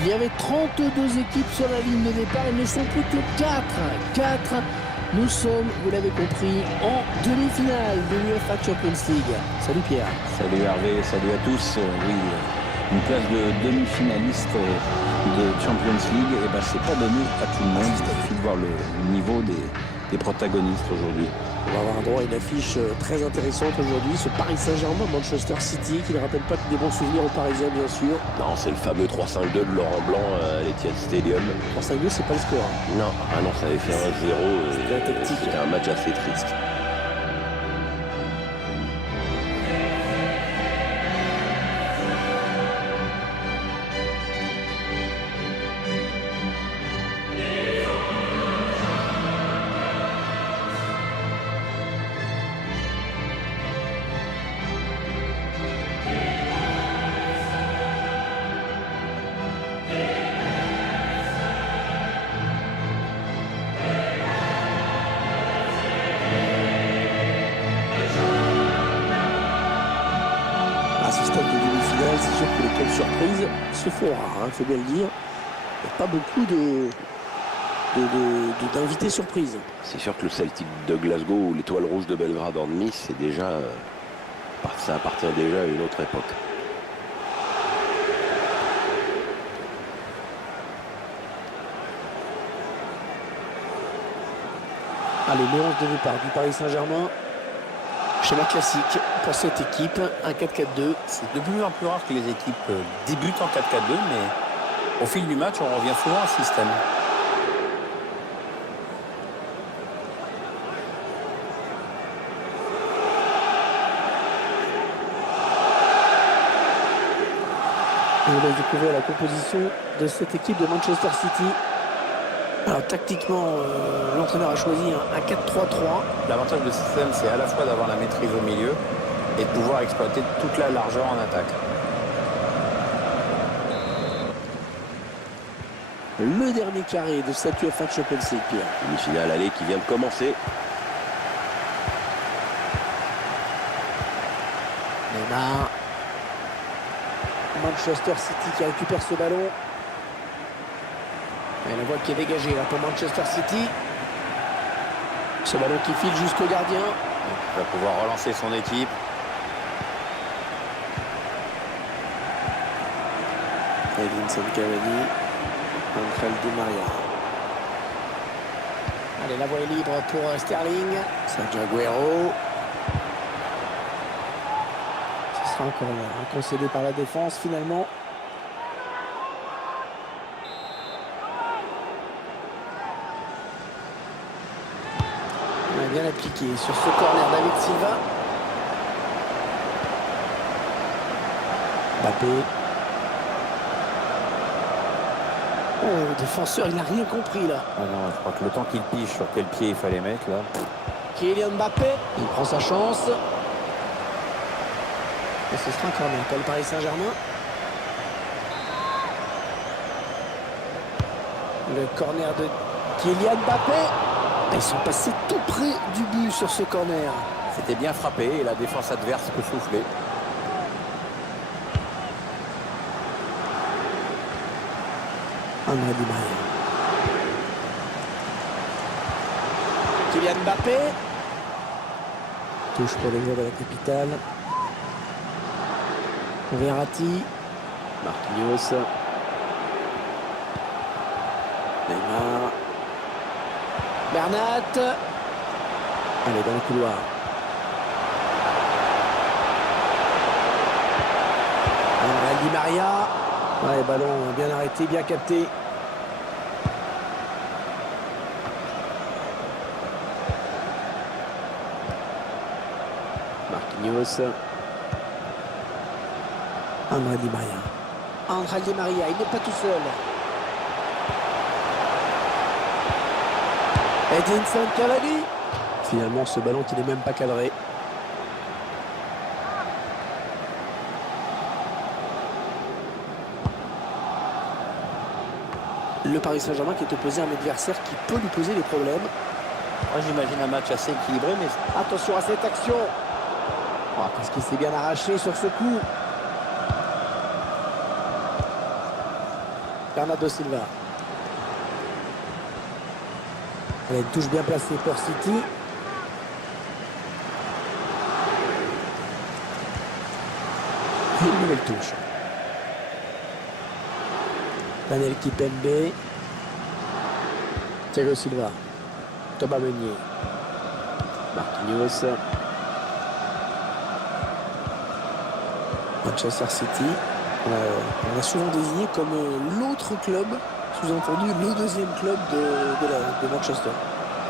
Il y avait 32 équipes sur la ligne de départ, ils ne sont plus que 4. 4. Nous sommes, vous l'avez compris, en demi-finale de l'UEFA Champions League. Salut Pierre. Salut Hervé, salut à tous. Oui, une place de demi-finaliste de Champions League, et ben c'est pas donné à tout le monde. Il suffit de voir le niveau des protagonistes aujourd'hui. On va avoir droit à une affiche très intéressante aujourd'hui, ce Paris Saint-Germain, Manchester City, qui ne rappelle pas des bons souvenirs aux Parisiens, bien sûr. Non, c'est le fameux 3-5-2 de Laurent Blanc à l'Etihad Stadium. 3-5-2, c'est pas le score. Non, ça avait fait 1-0. C'était la tactique. C'était un match assez triste. À ce stade de demi-finale, c'est sûr que les quelles surprises se font rares, il faut bien le dire. Il n'y a pas beaucoup d'invités surprises. C'est sûr que le Celtic de Glasgow ou l'Étoile Rouge de Belgrade en demi, c'est déjà, ça appartient déjà à une autre époque. Allez, le 11 de départ du Paris Saint-Germain. Schéma classique pour cette équipe, un 4-4-2. C'est de plus en plus rare que les équipes débutent en 4-4-2, mais au fil du match, on revient souvent à ce système. Et on va découvrir la composition de cette équipe de Manchester City. Alors tactiquement, l'entraîneur a choisi un 4-3-3. L'avantage de ce système, c'est à la fois d'avoir la maîtrise au milieu et de pouvoir exploiter toute la largeur en attaque. Le dernier carré de cette UEFA Champions League, Pierre. Demi-finale aller qui vient de commencer. Neymar. Manchester City qui récupère ce ballon. Et la voie qui est dégagée là pour Manchester City. Ce ballon qui file jusqu'au gardien. Il va pouvoir relancer son équipe. Edinson Cavani. Angel Di Maria. Allez, la voie est libre pour Sterling. Sergio Aguero. Ce sera encore concédé par la défense finalement. On a bien appliqué sur ce corner David Silva. Mbappé. Oh, le défenseur, il n'a rien compris là. Ah non, je crois que le temps qu'il pige sur quel pied il fallait mettre là. Kylian Mbappé, il prend sa chance. Et ce sera un corner pour le Paris Saint-Germain. Le corner de Kylian Mbappé. Ils sont passés tout près du but sur ce corner. C'était bien frappé et la défense adverse peut souffler. Angel Di Maria. Kylian Mbappé. Touche pour les joueurs de la capitale. Verratti. Marquinhos. Neymar. Bernat. Allez, dans le couloir. Angel Di Maria. Ouais, ballon bien arrêté, bien capté. Marquinhos. Angel Di Maria. Angel Di Maria, il n'est pas tout seul. Edinson Cavani. Finalement, ce ballon qui n'est même pas cadré. Le Paris Saint-Germain qui est opposé à un adversaire qui peut lui poser des problèmes. Moi j'imagine un match assez équilibré, mais Attention à cette action. Oh, parce qu'il s'est bien arraché sur ce coup. Bernardo Silva. Allez, une touche bien placée pour City. Et une nouvelle touche. Daniel Kipembe. Thiago Silva. Thomas Meunier. Marquinhos. Manchester City. On a souvent désigné comme l'autre club, sous-entendu le deuxième club de Manchester.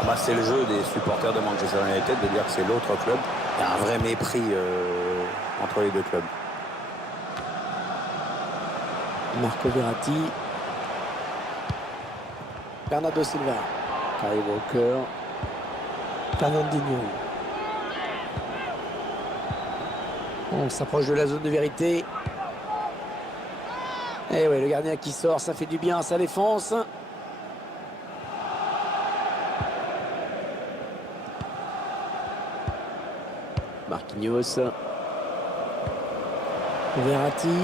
Ah bah, c'est le jeu des supporters de Manchester United de dire que c'est l'autre club. Il y a un vrai mépris entre les deux clubs. Marco Verratti. Bernardo Silva. Kyle Walker. Fernandinho. On s'approche de la zone de vérité. Et ouais, le gardien qui sort, ça fait du bien à sa défense. Marquinhos. Verratti.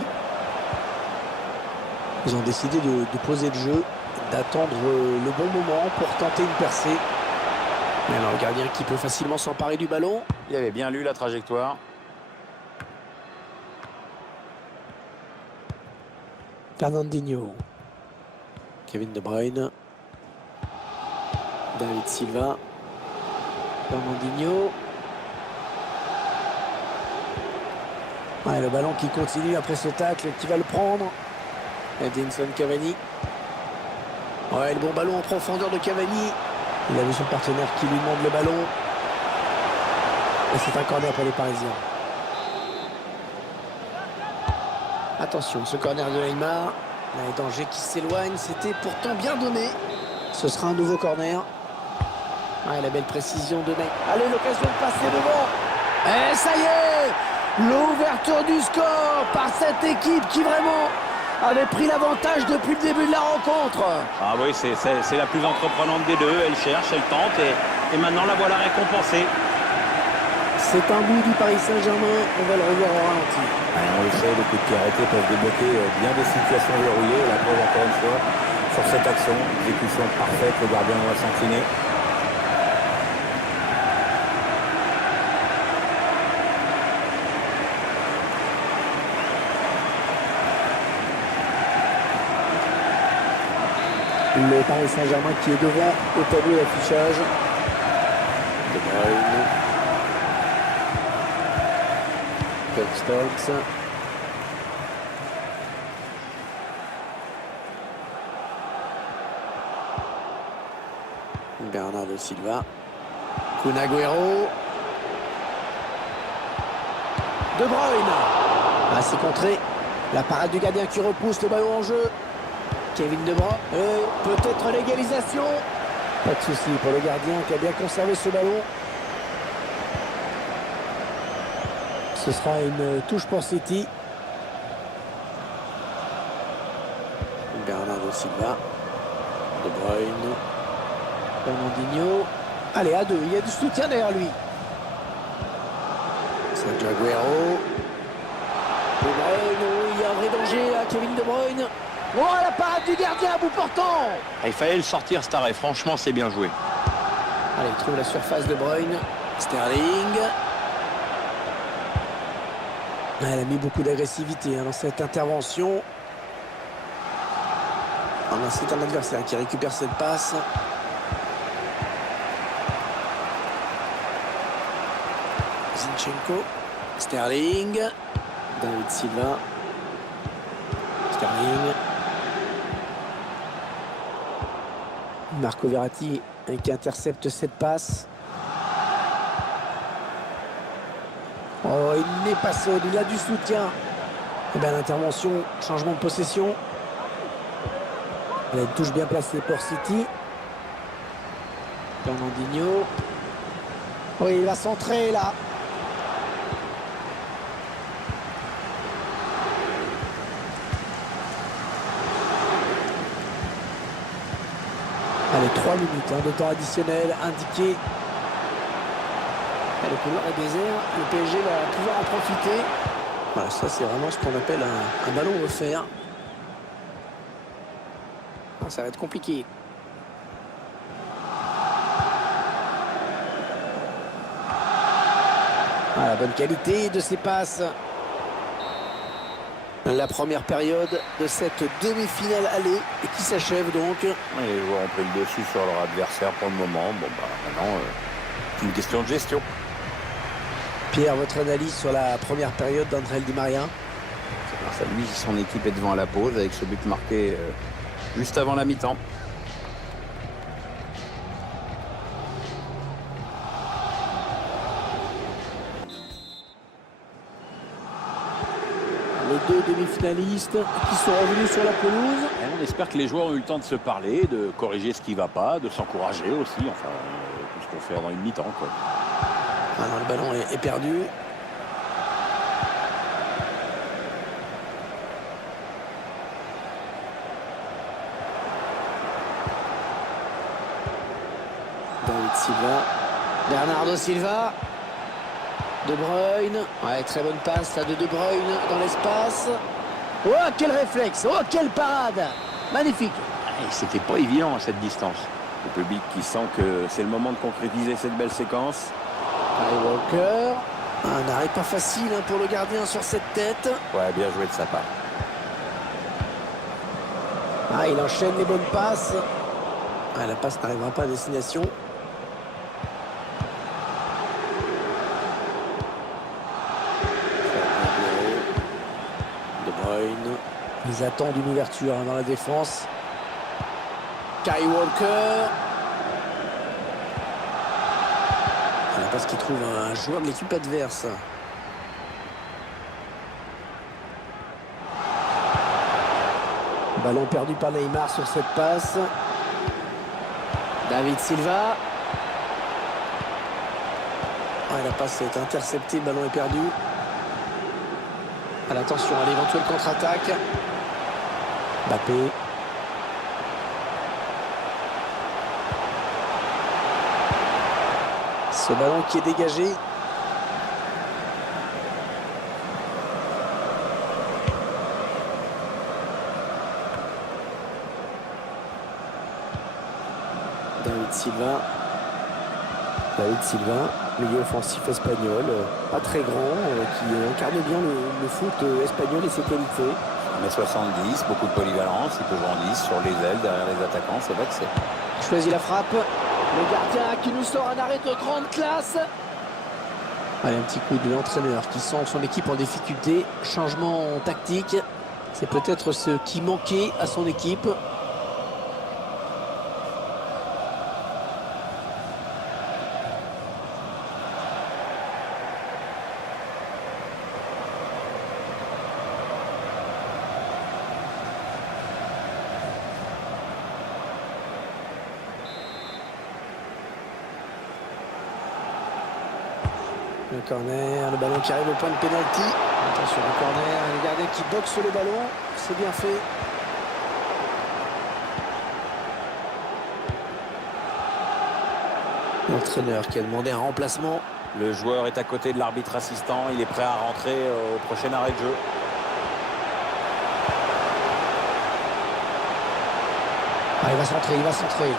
Ils ont décidé de poser le jeu, d'attendre le bon moment pour tenter une percée. Et alors, le gardien qui peut facilement s'emparer du ballon. Il avait bien lu la trajectoire. Fernandinho. Kevin De Bruyne. David Silva. Fernandinho. Ouais, le ballon qui continue après ce tacle, qui va le prendre. Edinson Cavani. Ouais, le bon ballon en profondeur de Cavani. Il a vu son partenaire qui lui demande le ballon. Et c'est un corner pour les Parisiens. Attention, ce corner de Neymar. Là, les dangers qui s'éloignent. C'était pourtant bien donné. Ce sera un nouveau corner. Ouais, la belle précision de Neymar. Allez, l'occasion de passer devant. Et ça y est, l'ouverture du score par cette équipe qui vraiment avait pris l'avantage depuis le début de la rencontre. Ah oui, c'est la plus entreprenante des deux. Elle cherche, elle tente et maintenant la voilà récompensée. C'est un but du Paris Saint-Germain. On va le revoir au ralenti. On le sait, les coups de pied arrêtés peuvent débloquer bien des situations verrouillées. La preuve encore une fois sur cette action. Exécution parfaite, le gardien va s'incliner. Le Paris Saint-Germain qui est devant au tableau d'affichage. De Bruyne. Stokes. Bernardo Silva. Kun Agüero. De Bruyne. Ah, c'est contré. La parade du gardien qui repousse le ballon en jeu. Kevin De Bruyne. Peut-être l'égalisation. Pas de souci pour le gardien qui a bien conservé ce ballon. Ce sera une touche pour City. Bernardo Silva. De Bruyne. Fernandinho. Allez, à deux. Il y a du soutien derrière lui. Sergio Agüero. De Bruyne. Oh, il y a un vrai danger là. Kevin De Bruyne. Oh, la parade du gardien à bout portant. Il fallait le sortir cet arrêt. Franchement, c'est bien joué. Allez, il trouve la surface de Bruyne. Sterling. Elle a mis beaucoup d'agressivité dans cette intervention. C'est un adversaire qui récupère cette passe. Zinchenko. Sterling. David Silva. Sterling. Marco Verratti qui intercepte cette passe. Oh, il n'est pas seul, il a du soutien. Et bien l'intervention, changement de possession. Elle a une touche bien placée pour City. Fernandinho. Oui, il va centrer là. Allez, 3 minutes de temps additionnel indiqué. Le couloir est désert, le PSG va pouvoir en profiter. Voilà, ça c'est vraiment ce qu'on appelle un ballon offert. Ah, ça va être compliqué. Ah, la bonne qualité de ses passes. La première période de cette demi-finale aller et qui s'achève donc. Les joueurs ont pris le dessus sur leur adversaire pour le moment. Bon, bah, maintenant, c'est une question de gestion. Pierre, votre analyse sur la première période d'André Di Maria? C'est grâce à lui si son équipe est devant à la pause avec ce but marqué juste avant la mi-temps. Les deux demi-finalistes qui sont revenus sur la pelouse. Et on espère que les joueurs ont eu le temps de se parler, de corriger ce qui ne va pas, de s'encourager aussi. Enfin, tout ce qu'on fait dans une mi-temps, quoi. Ah non, le ballon est perdu. David Silva. Bernardo Silva. De Bruyne. Ouais, très bonne passe là de Bruyne dans l'espace. Oh, quel réflexe! Oh, quelle parade! Magnifique! Et c'était pas évident à cette distance. Le public qui sent que c'est le moment de concrétiser cette belle séquence. Kyle Walker. Un arrêt pas facile hein, pour le gardien sur cette tête. Ouais, bien joué de sa part. Ah, il enchaîne les bonnes passes. Ah, la passe n'arrivera pas à destination. De Bruyne. Ils attendent une ouverture hein, dans la défense. Kyle Walker. La passe qui trouve un joueur de l'équipe adverse. Ballon perdu par Neymar sur cette passe. David Silva. Ah, la passe est interceptée, le ballon est perdu. Attention à l'éventuelle contre-attaque. Mbappé. Ce ballon qui est dégagé. David Silva. David Silva, milieu offensif espagnol, pas très grand, qui incarne bien le foot espagnol et ses qualités. 1m70, beaucoup de polyvalence, il peut jouer en 10 sur les ailes, derrière les attaquants, c'est vrai que c'est... Choisit la frappe. Le gardien qui nous sort un arrêt de grande classe. Allez, un petit coup de l'entraîneur qui sent son équipe en difficulté. Changement tactique. C'est peut-être ce qui manquait à son équipe. Le corner, le ballon qui arrive au point de pénalty. Attention, le corner, le gardien qui boxe le ballon. C'est bien fait. L'entraîneur qui a demandé un remplacement. Le joueur est à côté de l'arbitre assistant, il est prêt à rentrer au prochain arrêt de jeu. Ah, il va centrer, il va centrer.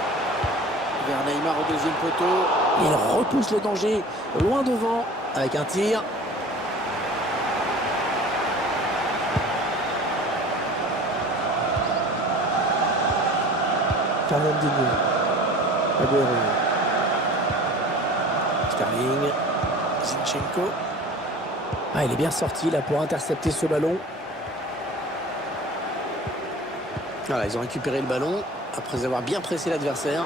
Vers Neymar au deuxième poteau. Il repousse le danger loin devant avec un tir. Fernandinho. Agüero. Sterling. Zinchenko. Ah, il est bien sorti là pour intercepter ce ballon. Voilà, ils ont récupéré le ballon après avoir bien pressé l'adversaire.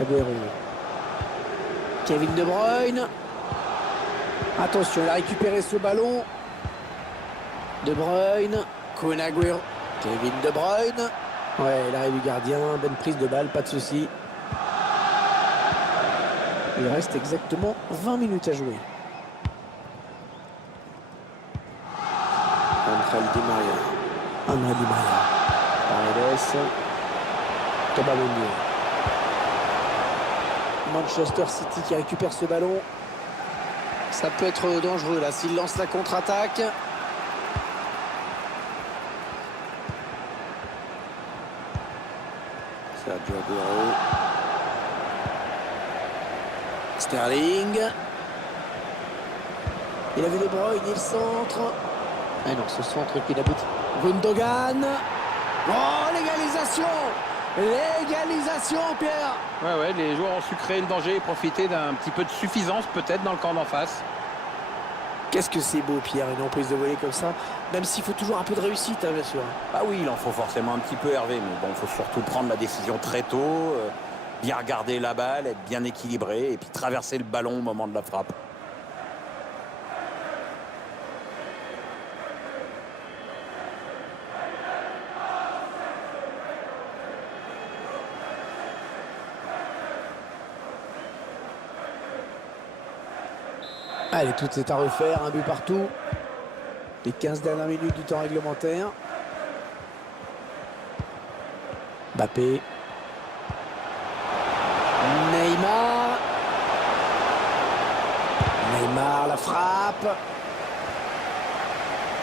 Agüero. Kevin De Bruyne. Attention, il a récupéré ce ballon. De Bruyne. Kun Agüero. Kevin De Bruyne. Ouais, l'arrêt du gardien. Bonne prise de balle, pas de souci. Il reste exactement 20 minutes à jouer. André Di Maria. André Di Maria. Paredes. Tabamonio. Manchester City qui récupère ce ballon. Ça peut être dangereux là s'il lance la contre-attaque. Sergio Aguero. Sterling. Il avait De Bruyne, il centre. Ah non, ce centre qui aboutit. Gundogan. Oh, l'égalisation! L'égalisation, Pierre! Ouais, les joueurs ont su créer le danger et profiter d'un petit peu de suffisance peut-être dans le camp d'en face. Qu'est-ce que c'est beau, Pierre, une emprise de volée comme ça, même s'il faut toujours un peu de réussite, hein, bien sûr. Bah oui, il en faut forcément un petit peu, Hervé, mais bon, il faut surtout prendre la décision très tôt, bien regarder la balle, être bien équilibré et puis traverser le ballon au moment de la frappe. Allez, tout est à refaire, un but partout. Les 15 dernières minutes du temps réglementaire. Mbappé. Neymar. Neymar, la frappe.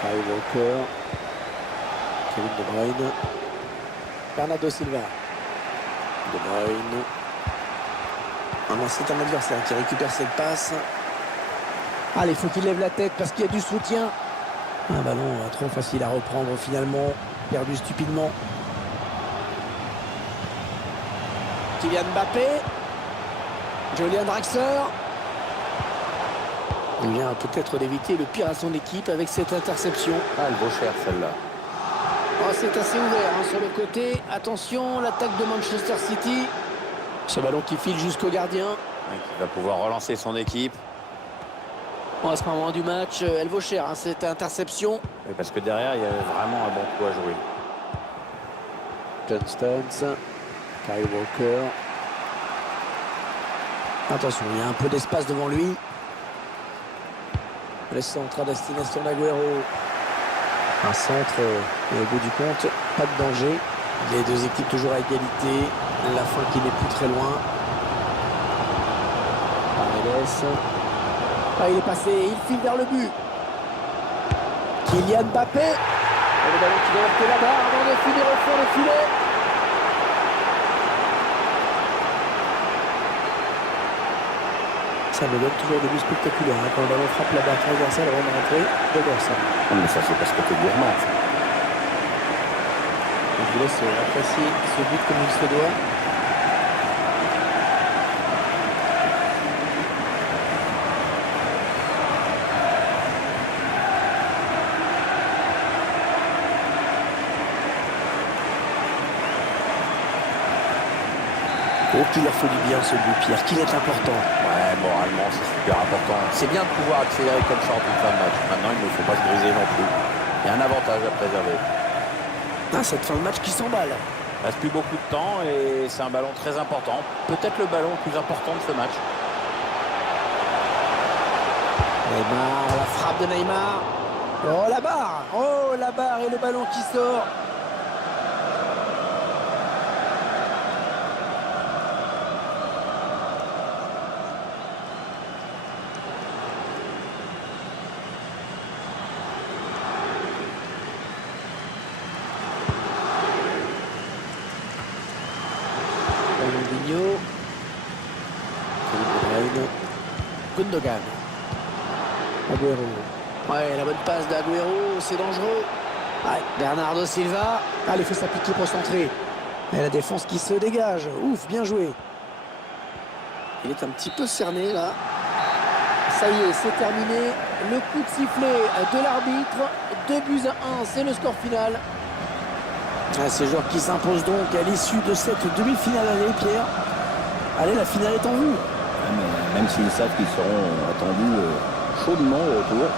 Kyle Walker. Kevin De Bruyne. Bernardo Silva. De Bruyne. Ah non, c'est un adversaire qui récupère cette passe. Allez, il faut qu'il lève la tête parce qu'il y a du soutien. Un ballon trop facile à reprendre finalement. Perdu stupidement. Kylian Mbappé. Julian Draxler. Il vient peut-être d'éviter le pire à son équipe avec cette interception. Ah, elle vaut cher celle-là. Oh, c'est assez ouvert hein, sur le côté. Attention, l'attaque de Manchester City. Ce ballon qui file jusqu'au gardien. Qui va pouvoir relancer son équipe. Bon, à ce moment du match, elle vaut cher, hein, cette interception. Oui, parce que derrière, il y avait vraiment un bon coup à jouer. John Stones, Kyle Walker. Attention, il y a un peu d'espace devant lui. Le centre à destination d'Aguero. Un centre, et au bout du compte, pas de danger. Les deux équipes toujours à égalité. La fin qui n'est plus très loin. Paredes. Ah, il est passé, il file vers le but. Kylian Mbappé. Et le ballon qui va heurter la barre avant de finir au fond le filet. Ça me donne toujours des buts spectaculaires hein, quand le ballon frappe la barre transversale avant de rentrer. J'adore ça. Non, mais ça, c'est parce que t'es gourmand. Je vous laisse apprécier ce but comme il se doit. Oh, qu'il leur faut du bien ce but, Pierre, qu'il est important. Ouais, moralement, c'est super important. C'est bien de pouvoir accélérer comme ça en toute fin de match. Maintenant, il ne faut pas se briser non plus. Il y a un avantage à préserver. Ah, cette fin de match qui s'emballe. Il ne reste plus beaucoup de temps et c'est un ballon très important. Peut-être le ballon le plus important de ce match. Neymar, la frappe de Neymar. Oh, la barre. Oh, la barre et le ballon qui sort. Ronaldinho. Gundogan. Aguero. Ouais, la bonne passe d'Aguero, c'est dangereux. Ouais, Bernardo Silva. Allez, il faut s'appliquer pour centrer. Et la défense qui se dégage. Ouf, bien joué. Il est un petit peu cerné là. Ça y est, c'est terminé. Le coup de sifflet de l'arbitre. 2-1, c'est le score final. Ah, ces joueurs qui s'imposent donc à l'issue de cette demi-finale. Allez, Pierre. Allez, la finale est en vue. Même s'ils savent qu'ils seront attendus chaudement au retour.